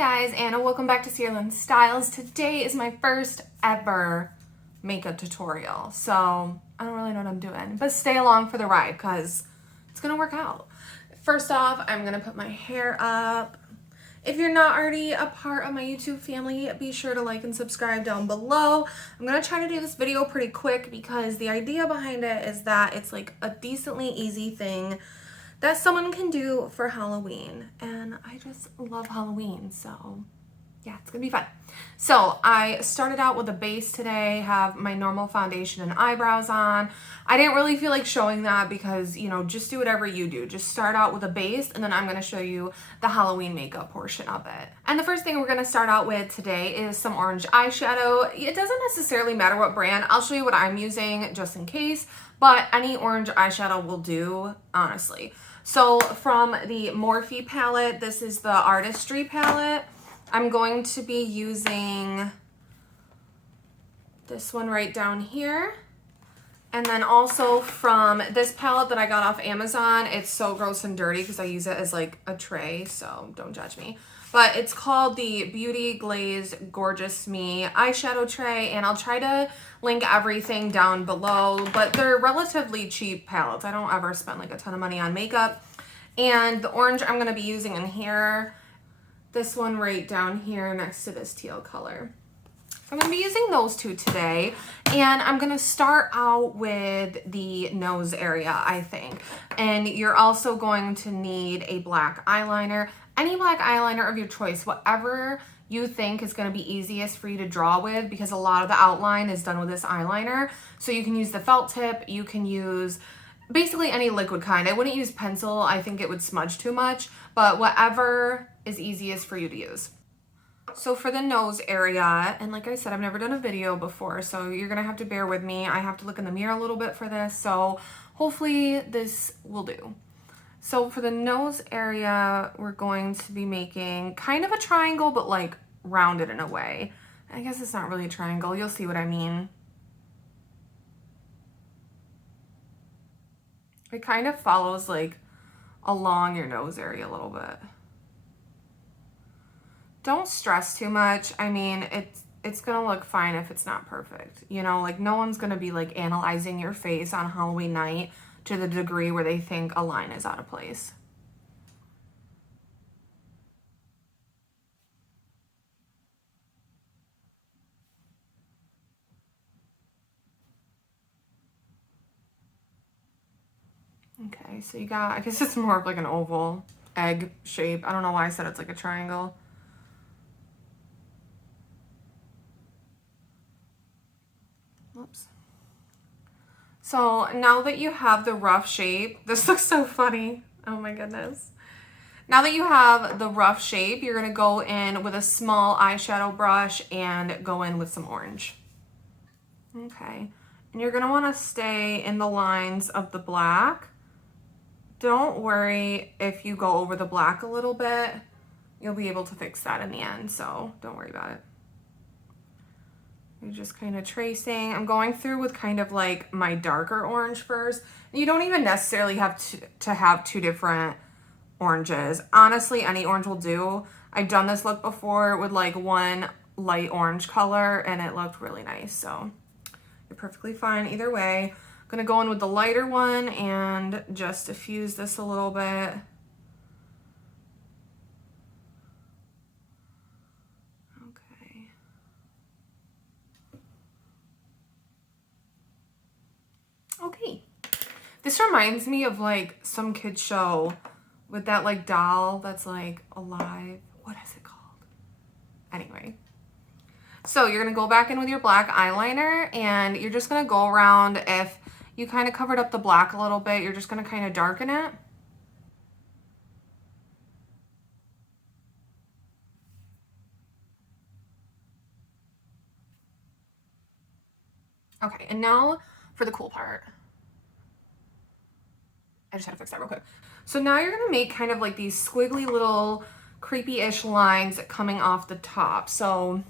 guys, and welcome back to Sierra Styles. Today is my first ever makeup tutorial, so I don't really know what I'm doing, but stay along for the ride because it's gonna work out. First off, I'm gonna put my hair up. If you're not already a part of my YouTube family, be sure to like and subscribe down below. I'm gonna try to do this video pretty quick because the idea behind it is that it's like a decently easy thing that someone can do for Halloween, and I just love Halloween, so yeah, it's gonna be fun. So I started out with a base today, have my normal foundation and eyebrows on. I didn't really feel like showing that because, you know, just do whatever you do. Just start out with a base, and then I'm gonna show you the Halloween makeup portion of it. And the first thing we're gonna start out with today is some orange eyeshadow. It doesn't necessarily matter what brand. I'll show you what I'm using just in case, but any orange eyeshadow will do, honestly. So from the Morphe palette, this is the Artistry Palette. I'm going to be using this one right down here. And then also from this palette that I got off Amazon, it's so gross and dirty because I use it as like a tray, so don't judge me. But it's called the Beauty Glaze Gorgeous Me eyeshadow tray, and I'll try to link everything down below, but they're relatively cheap palettes. I don't ever spend like a ton of money on makeup. And the orange I'm gonna be using in here, this one right down here next to this teal color. I'm gonna be using those two today, and I'm gonna start out with the nose area, I think. And you're also going to need a black eyeliner, any black eyeliner of your choice, whatever you think is gonna be easiest for you to draw with, because a lot of the outline is done with this eyeliner. So you can use the felt tip, you can use basically any liquid kind. I wouldn't use pencil, I think it would smudge too much, but whatever is easiest for you to use. So for the nose area, and like I said, I've never done a video before, so you're gonna have to bear with me. I have to look in the mirror a little bit for this, so hopefully this will do. So for the nose area, we're going to be making kind of a triangle, but like rounded in a way. I guess it's not really a triangle, you'll see what I mean. It kind of follows like along your nose area a little bit. Don't stress too much. I mean, it's gonna look fine if it's not perfect. You know, like no one's gonna be like analyzing your face on Halloween night to the degree where they think a line is out of place. Okay, so you got, I guess it's more of like an oval egg shape. I don't know why I said it's like a triangle. Oops. So now that you have the rough shape, this looks so funny. Oh my goodness. Now that you have the rough shape, you're gonna go in with a small eyeshadow brush and go in with some orange. Okay, and you're gonna wanna stay in the lines of the black. Don't worry if you go over the black a little bit. You'll be able to fix that in the end, so don't worry about it. You're just kind of tracing. I'm going through with kind of like my darker orange first. You don't even necessarily have to have two different oranges. Honestly, any orange will do. I've done this look before with like one light orange color and it looked really nice. So you're perfectly fine either way. I'm gonna go in with the lighter one and just diffuse this a little bit. Okay, this reminds me of like some kid show with that like doll that's like alive. What is it called? Anyway, so you're gonna go back in with your black eyeliner and you're just gonna go around. If you kind of covered up the black a little bit, you're just gonna kind of darken it. Okay, and now for the cool part. I just had to fix that real quick. So now you're gonna make kind of like these squiggly little creepy-ish lines coming off the top. So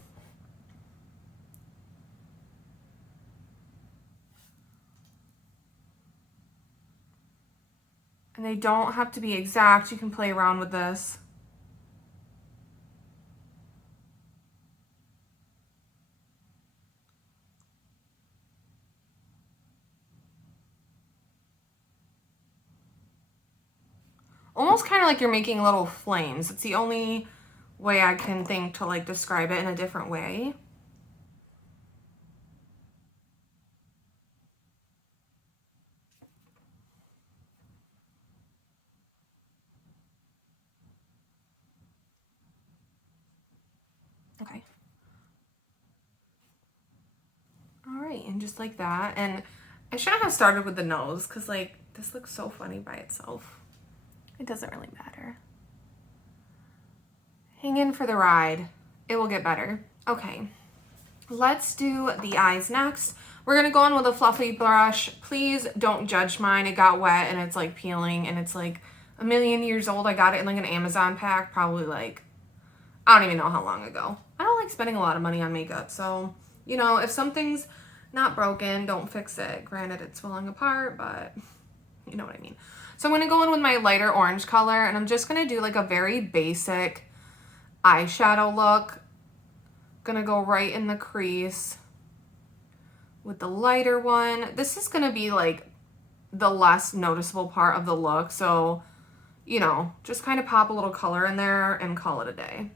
and they don't have to be exact. You can play around with this. almost kind of like you're making little flames. It's the only way I can think to like describe it in a different way. Okay. All right, and just like that. And I shouldn't have started with the nose because like this looks so funny by itself. It doesn't really matter. Hang in for the ride. It will get better. Okay, let's do the eyes next. We're gonna go in with a fluffy brush. Please don't judge mine. It got wet and it's like peeling and it's like a million years old. I got it in like an Amazon pack, probably like, I don't even know how long ago. I don't like spending a lot of money on makeup. So, you know, if something's not broken, don't fix it. Granted, it's falling apart, but you know what I mean. So I'm gonna go in with my lighter orange color and I'm just gonna do like a very basic eyeshadow look. Gonna go right in the crease with the lighter one. This is gonna be like the less noticeable part of the look. So, you know, just kind of pop a little color in there and call it a day.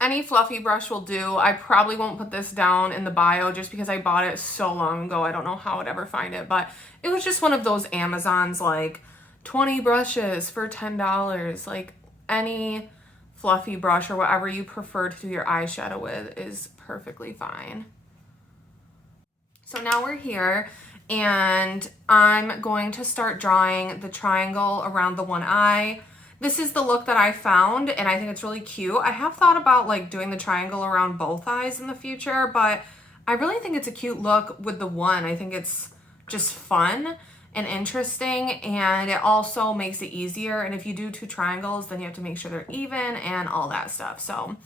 Any fluffy brush will do. I probably won't put this down in the bio just because I bought it so long ago. I don't know how I'd ever find it, but it was just one of those Amazons like 20 brushes for $10. Like any fluffy brush or whatever you prefer to do your eyeshadow with is perfectly fine. So now we're here and I'm going to start drawing the triangle around the one eye. This is the look that I found and I think it's really cute. I have thought about like doing the triangle around both eyes in the future, but I really think it's a cute look with the one. I think it's just fun and interesting and it also makes it easier. And if you do two triangles, then you have to make sure they're even and all that stuff. So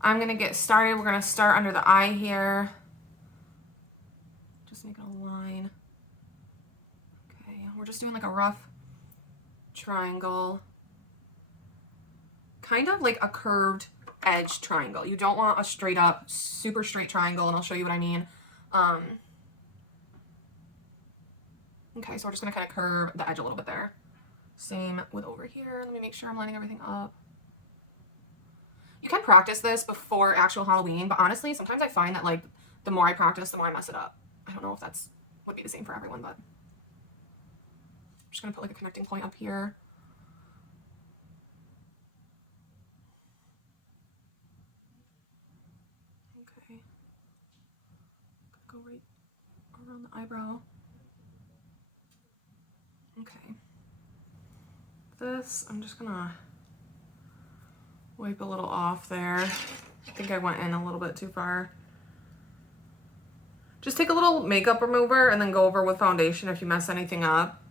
I'm gonna get started. We're gonna start under the eye here. Just make a line. Okay, we're just doing like a rough triangle. Kind of like a curved edge triangle. You don't want a straight up, super straight triangle, and I'll show you what I mean. Okay, so we're just gonna kind of curve the edge a little bit there. Same with over here. Let me make sure I'm lining everything up. You can practice this before actual Halloween, but honestly, sometimes I find that like the more I practice, the more I mess it up. I don't know if that's would be the same for everyone, but I'm just gonna put like a connecting point up here. Okay. Go right around the eyebrow. Okay. This, I'm just gonna wipe a little off there. I think I went in a little bit too far. Just take a little makeup remover and then go over with foundation if you mess anything up.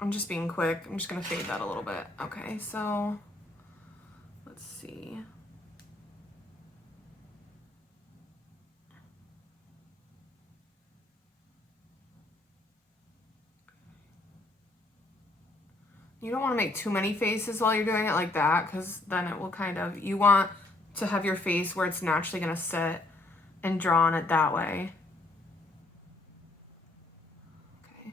I'm just being quick. I'm just gonna fade that a little bit. Okay, so let's see. You don't want to make too many faces while you're doing it like that because then it will kind of, you want to have your face where it's naturally going to sit and draw on it that way. Okay.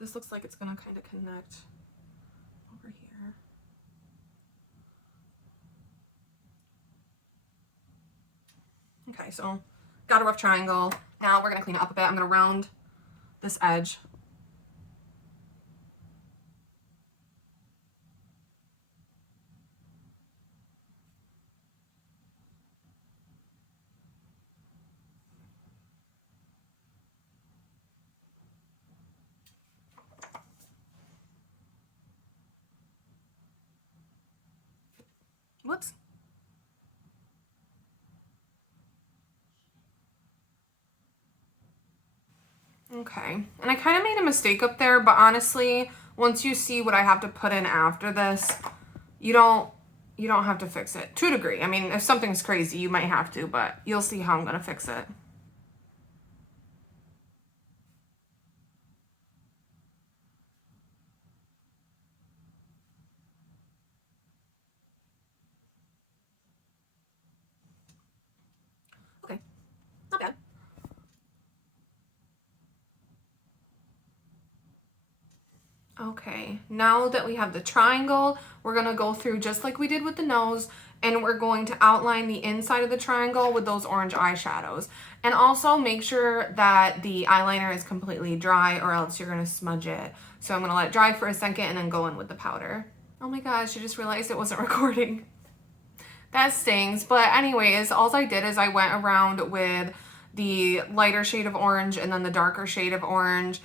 This looks like it's going to kind of connect over here. Okay, so got a rough triangle. Now we're going to clean it up a bit. I'm going to round this edge. Whoops. Okay, and I kind of made a mistake up there, but honestly, once you see what I have to put in after this, you don't have to fix it to a degree. I mean, if something's crazy, you might have to, but you'll see how I'm gonna fix it. Okay, not bad. Okay, now that we have the triangle, we're gonna go through just like we did with the nose, and we're going to outline the inside of the triangle with those orange eyeshadows. And also make sure that the eyeliner is completely dry or else you're gonna smudge it. So I'm gonna let it dry for a second and then go in with the powder. Oh my gosh, I just realized it wasn't recording. That stings. But anyways, all I did is I went around with the lighter shade of orange and then the darker shade of orange,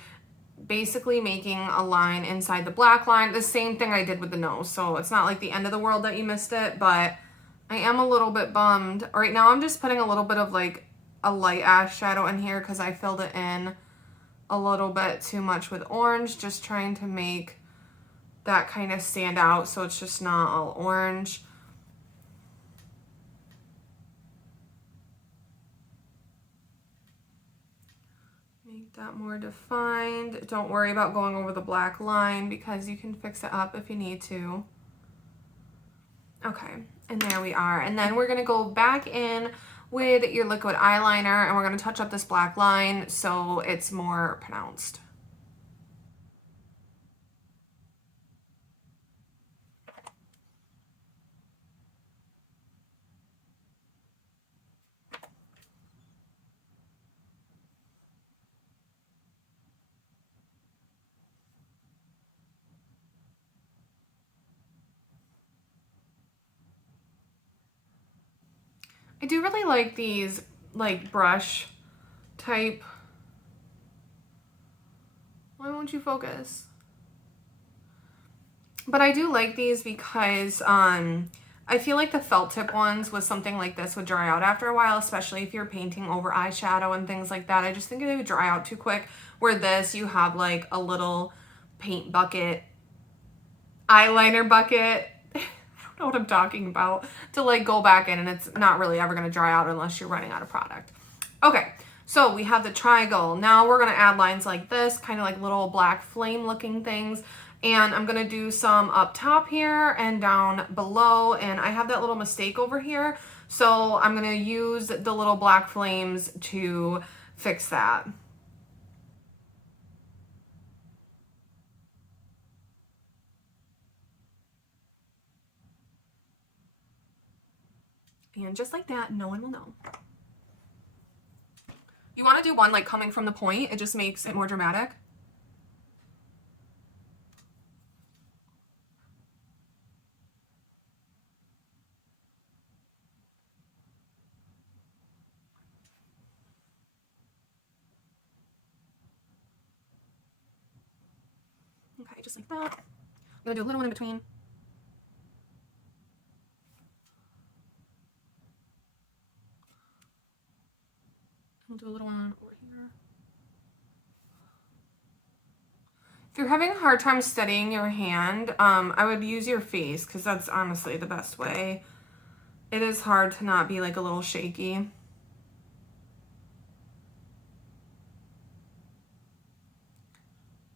basically making a line inside the black line. The same thing I did with the nose. So it's not like the end of the world that you missed it, but I am a little bit bummed. Right now I'm just putting a little bit of like a light ash shadow in here because I filled it in a little bit too much with orange, just trying to make that kind of stand out so it's just not all orange. Make that more defined. Don't worry about going over the black line because you can fix it up if you need to. Okay, and there we are. And then we're gonna go back in with your liquid eyeliner and we're gonna touch up this black line so it's more pronounced. I do really like these like brush type. Why won't you focus? But I do like these because I feel like the felt tip ones with something like this would dry out after a while, especially if you're painting over eyeshadow and things like that. I just think they would dry out too quick. Where this, you have like a little paint bucket, eyeliner bucket. I don't know what I'm talking about, to like go back in, and it's not really ever going to dry out unless you're running out of product. Okay, so we have the triangle. Now we're going to add lines like this, kind of like little black flame looking things. And I'm going to do some up top here and down below. And I have that little mistake over here. So I'm going to use the little black flames to fix that. And just like that, no one will know. You want to do one like coming from the point. It just makes it more dramatic. Okay, just like that. I'm going to do a little one in between. We'll do a little one over here. If you're having a hard time steadying your hand, I would use your face because that's honestly the best way. It is hard to not be like a little shaky.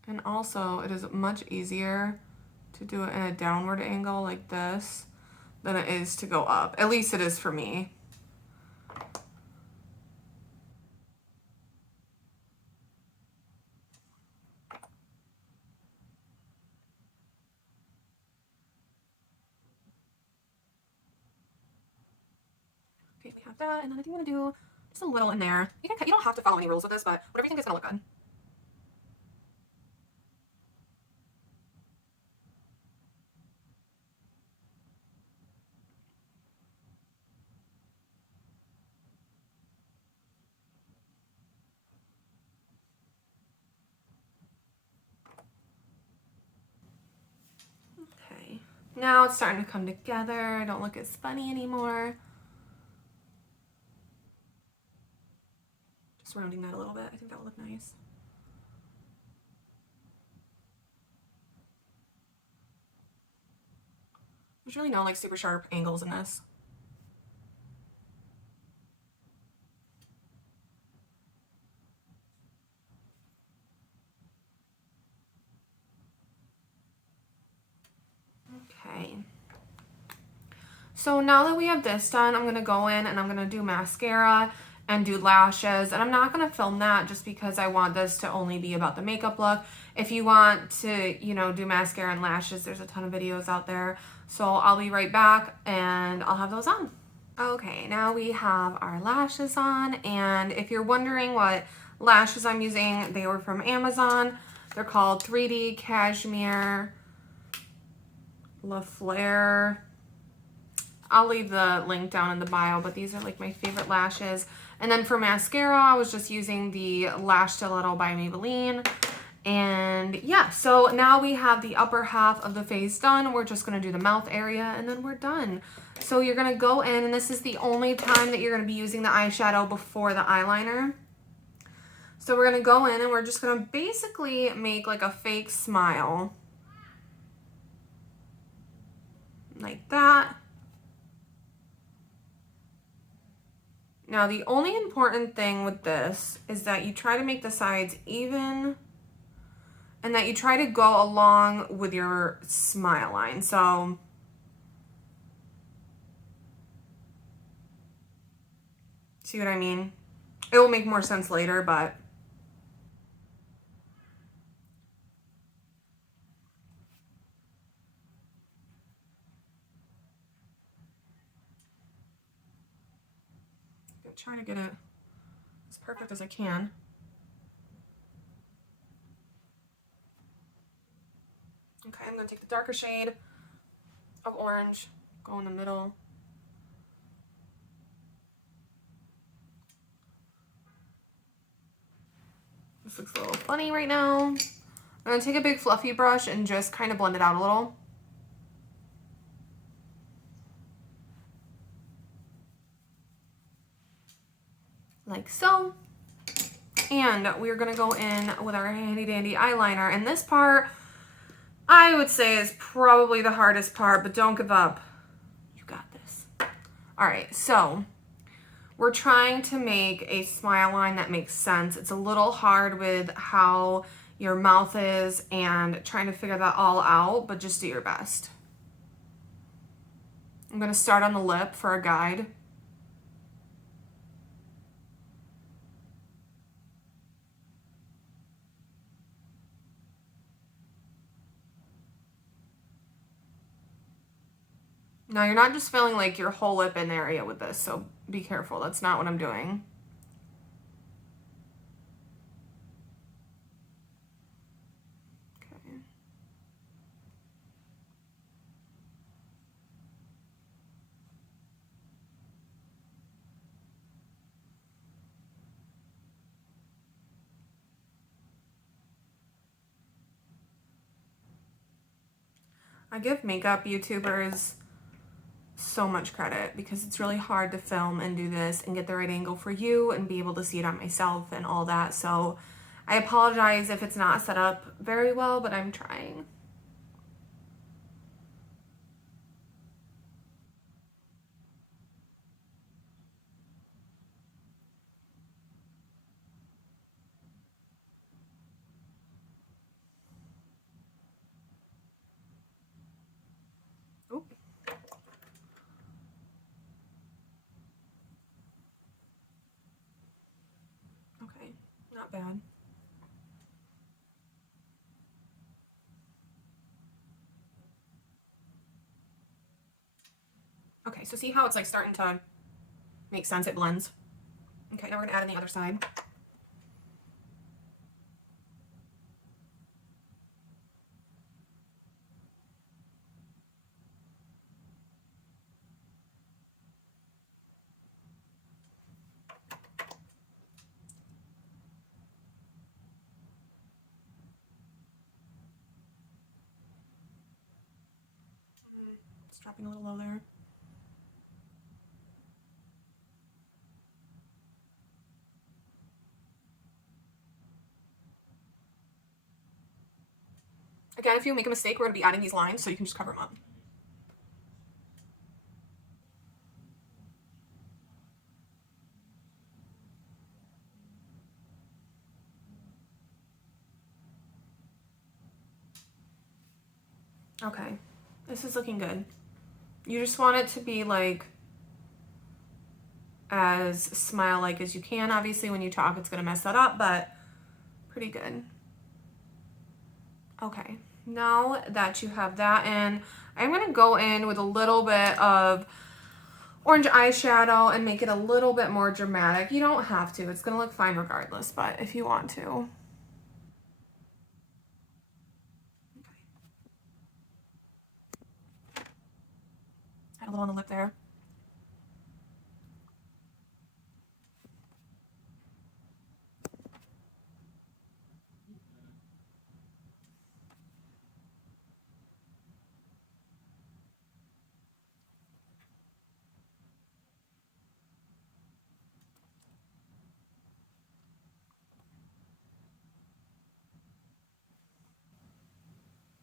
And also, it is much easier to do it in a downward angle like this than it is to go up. At least it is for me. Okay, we have that, and then I think I'm gonna do just a little in there. You don't have to follow any rules with this, but whatever you think is gonna look good. Okay, now it's starting to come together. I don't look as funny anymore. Just rounding that a little bit. I think that will look nice. There's really no like super sharp angles in this. Okay. So now that we have this done, I'm going to go in and I'm going to do mascara. and do lashes. And I'm not going to film that just because I want this to only be about the makeup look. If you want to, you know, do mascara and lashes, there's a ton of videos out there. So I'll be right back and I'll have those on. Okay, now we have our lashes on, and if you're wondering what lashes I'm using, they were from Amazon. They're called 3D Cashmere La Flare. I'll leave the link down in the bio, but these are like my favorite lashes. And then for mascara, I was just using the Lash Stiletto by Maybelline. And yeah, so now we have the upper half of the face done. We're just gonna do the mouth area and then we're done. So you're gonna go in, and this is the only time that you're gonna be using the eyeshadow before the eyeliner. So we're gonna go in and we're just gonna basically make like a fake smile. Like that. Now the only important thing with this is that you try to make the sides even and that you try to go along with your smile line. So see what I mean? It will make more sense later, but I'm trying to get it as perfect as I can. Okay, I'm gonna take the darker shade of orange, go in the middle. This looks a little funny right now. I'm gonna take a big fluffy brush and just kind of blend it out a little. Like so. And we're gonna go in with our handy dandy eyeliner. And this part, I would say, is probably the hardest part, but don't give up. You got this. All right, so we're trying to make a smile line that makes sense. It's a little hard with how your mouth is and trying to figure that all out, but just do your best. I'm gonna start on the lip for a guide. Now you're not just filling like your whole lip in area with this, so be careful. That's not what I'm doing. Okay. I give makeup YouTubers so much credit because it's really hard to film and do this and get the right angle for you and be able to see it on myself and all that. So I apologize if it's not set up very well, but I'm trying. Oop. Okay, not bad. Okay, so see how it's like starting to make sense? It blends. Okay, now we're gonna add in the other side. It's dropping a little low there. Again, if you make a mistake, we're going to be adding these lines, so you can just cover them up. Okay, this is looking good. You just want it to be like as smile-like as you can. Obviously, when you talk, it's going to mess that up, but pretty good. Okay, now that you have that in, I'm going to go in with a little bit of orange eyeshadow and make it a little bit more dramatic. You don't have to. It's going to look fine regardless, but if you want to. Add a little on the lip there.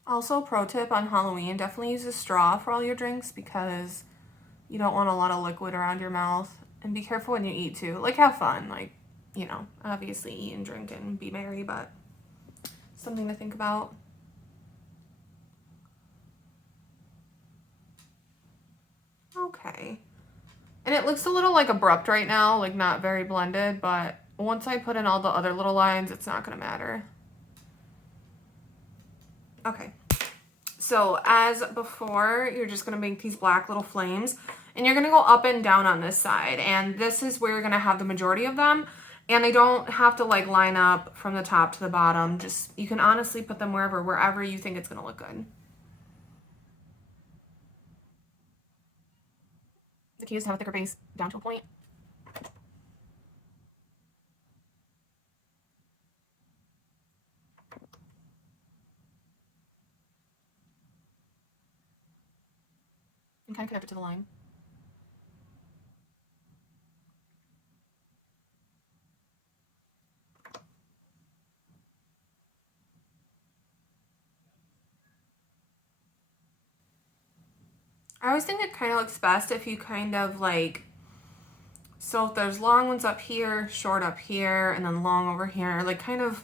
Also, pro tip on Halloween, definitely use a straw for all your drinks because you don't want a lot of liquid around your mouth. And be careful when you eat too. Like, have fun. Like, you know, obviously eat and drink and be merry, but something to think about. Okay. And it looks a little like abrupt right now, like not very blended, but once I put in all the other little lines, it's not gonna matter. Okay. So as before, you're just gonna make these black little flames and you're gonna go up and down on this side. And this is where you're gonna have the majority of them. And they don't have to like line up from the top to the bottom. Just, you can honestly put them wherever you think it's gonna look good. The key is to have a thicker base down to a point. And kind of connect it to the line. I always think it kind of looks best if you kind of like, so if there's long ones up here, short up here, and then long over here, like kind of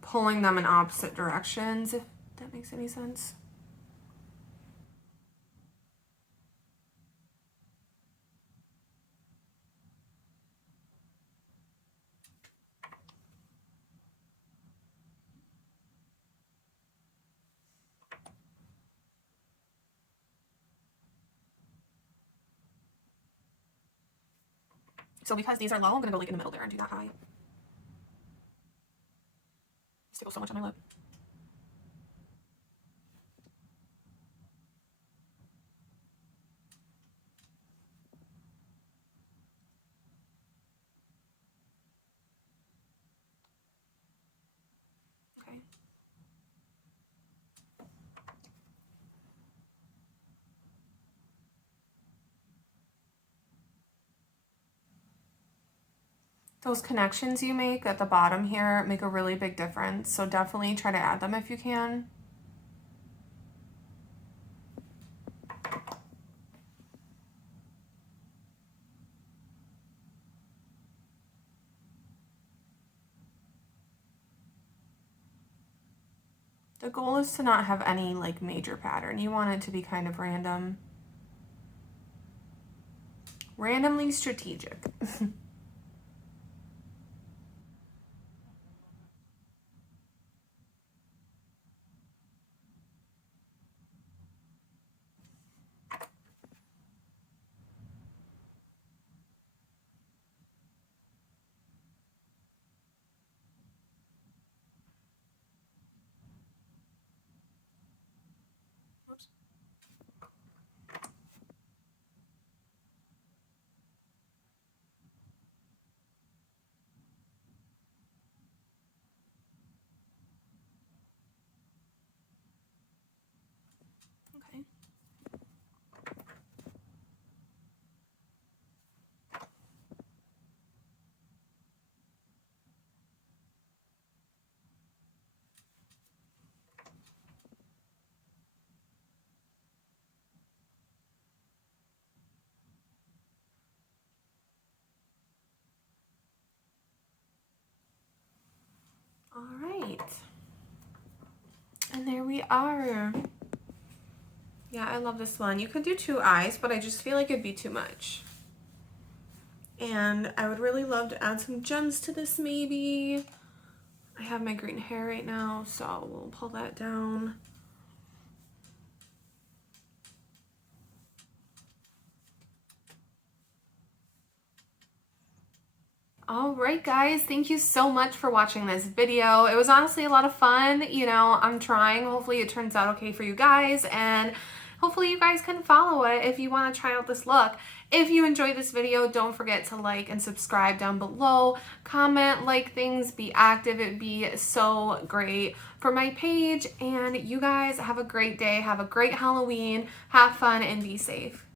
pulling them in opposite directions, if that makes any sense. So because these are low, I'm gonna go like in the middle there and do that high. Stickles so much on my lip. Okay. Those connections you make at the bottom here make a really big difference. So definitely try to add them if you can. The goal is to not have any like major pattern. You want it to be kind of random. Randomly strategic. Oops. Okay. All right. And there we are. Yeah, I love this one. You could do two eyes, but I just feel like it'd be too much. And I would really love to add some gems to this maybe. I have my green hair right now, so we'll pull that down. Alright guys, thank you so much for watching this video. It was honestly a lot of fun. You know, I'm trying. Hopefully it turns out okay for you guys, and hopefully you guys can follow it if you want to try out this look. If you enjoyed this video, don't forget to like and subscribe down below. Comment, like things, be active. It'd be so great for my page. And you guys have a great day. Have a great Halloween. Have fun and be safe.